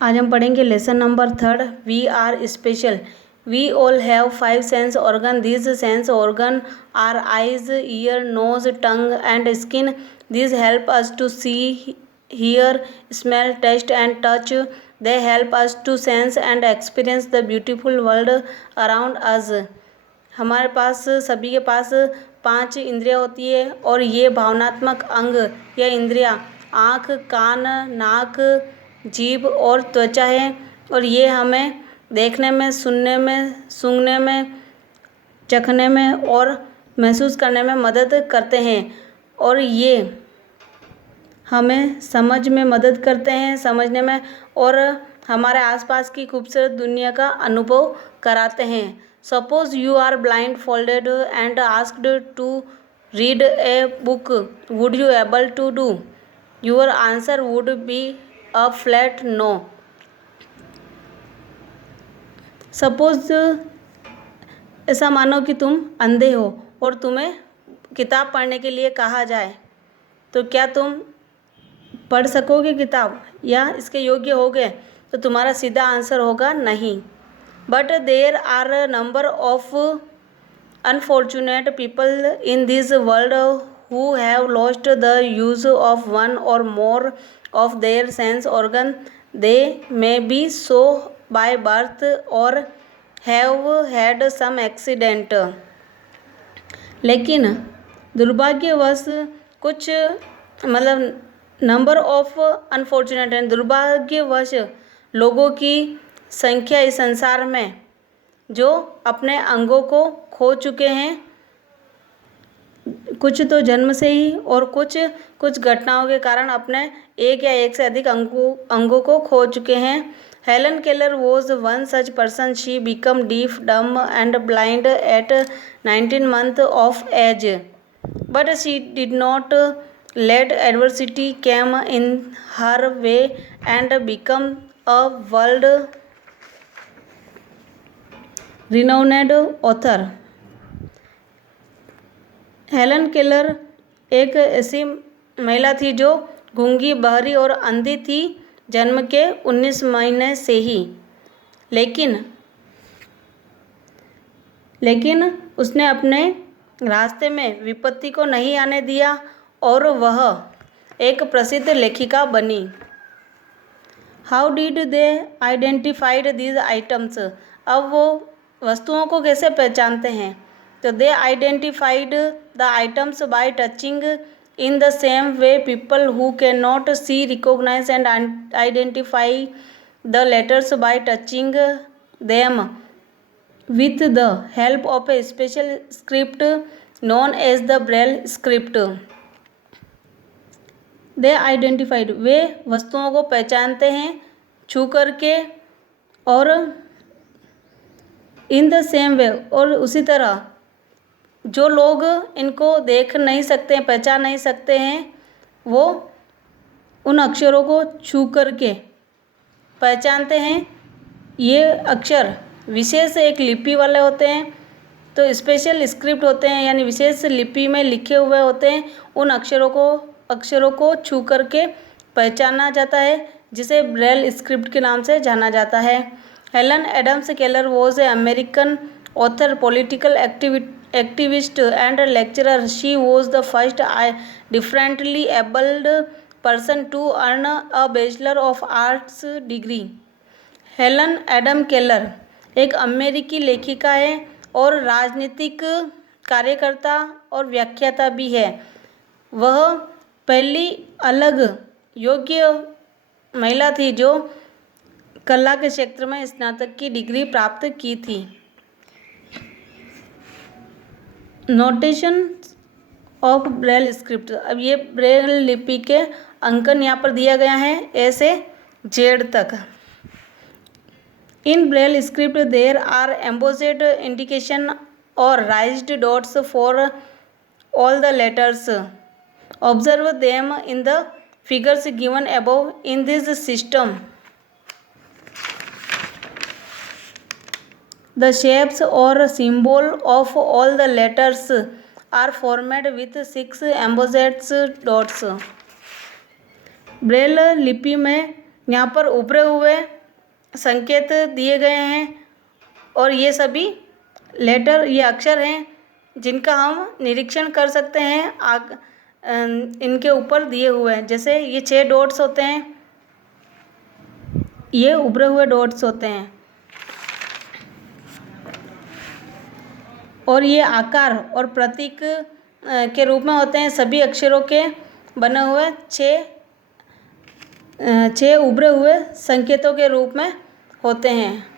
आज हम पढ़ेंगे lesson number 3 we are special. We all have 5 sense organ. These sense organ are eyes, ear, nose, tongue and skin. These help us to see, hear, smell, taste and touch. They help us to sense and experience the beautiful world around us. हमारे पास सभी के पास 5 इंद्रियाँ होती है और ये भावनात्मक अंग या इंद्रियाँ आँख, कान, नाक, जीभ और त्वचा है और ये हमें देखने में, सुनने में, सूंघने में, चखने में और महसूस करने में मदद करते हैं और ये हमें समझ में मदद करते हैं, समझने में, और हमारे आसपास की खूबसूरत दुनिया का अनुभव कराते हैं। Suppose you are blindfolded and asked to read a book, would you able to do? Your answer would be a flat no. Suppose ऐसा मानो कि तुम अंधे हो और तुम्हें किताब पढ़ने के लिए कहा जाए, तो क्या तुम पढ़ सकोगे किताब या इसके योग्य होगे? तो तुम्हारा सीधा आंसर होगा नहीं। But there are a number of unfortunate people in this world who have lost the use of one or more of their sense organ. They may be so by birth or have had some accident. लेकिन दुर्भाग्यवश कुछ number of unfortunate and दुर्भाग्यवश लोगों की संख्या इस संसार में जो अपने अंगों को खो चुके हैं, कुछ तो जन्म से ही और कुछ घटनाओं के कारण अपने एक या एक से अधिक अंगों को खो चुके हैं। Helen Keller was one such person. She become deaf, dumb and blind at 19 months of age, but she did not let adversity came in her way and become a world renowned author. Helen Keller एक ऐसी महिला थी जो गूंगी, बहरी और अंधी थी जन्म के 19 महीने से ही, लेकिन उसने अपने रास्ते में विपत्ति को नहीं आने दिया और वह एक प्रसिद्ध लेखिका बनी। How did they identified these items? अब वो वस्तुओं को कैसे पहचानते हैं? तो they identified the items by touching in the same way people who can not see recognise and identify the letters by touching them with the help of a special script known as the Braille script. They identified, वे वस्तुओं को पहचानते हैं छू करके और in the same way, और उसी तरह जो लोग इनको देख नहीं सकते हैं, पहचान नहीं सकते हैं, वो उन अक्षरों को छू करके पहचानते हैं। ये अक्षर विशेष एक लिपि वाले होते हैं, तो स्पेशल स्क्रिप्ट होते हैं, यानी विशेष लिपि में लिखे हुए होते हैं। उन अक्षरों को छू करके पहचाना जाता है, जिसे ब्रेल स्क्रिप्ट के नाम से जाना जाता है। Helen Adams Keller was a American author, political activist and lecturer. She was the first differently abled person to earn a bachelor of arts degree. Helen Adam Keller एक अमेरिकी लेखिका है और राजनीतिक कार्यकर्ता और व्याख्याता भी है। वह पहली अलग योग्य महिला थी जो कला के क्षेत्र में स्नातक की डिग्री प्राप्त की थी। Notation of Braille script. अब ये ब्रेल लिपि के अंकन यहाँ पर दिया गया है ए से जेड तक। In Braille script, there are embossed indication or raised dots for all the letters. Observe them in the figures given above. In this system, the shapes or symbol of all the letters are formed with 6 embossed dots. Braille लिपि में यहाँ पर उभरे हुए संकेत दिए गए हैं और ये सभी लेटर, ये अक्षर हैं जिनका हम निरीक्षण कर सकते हैं इनके ऊपर दिए हुए हैं। जैसे ये 6 डॉट्स होते हैं, ये उभरे हुए डॉट्स होते हैं, और ये आकार और प्रतीक के रूप में होते हैं। सभी अक्षरों के बने हुए 6 उभरे हुए संकेतों के रूप में होते हैं।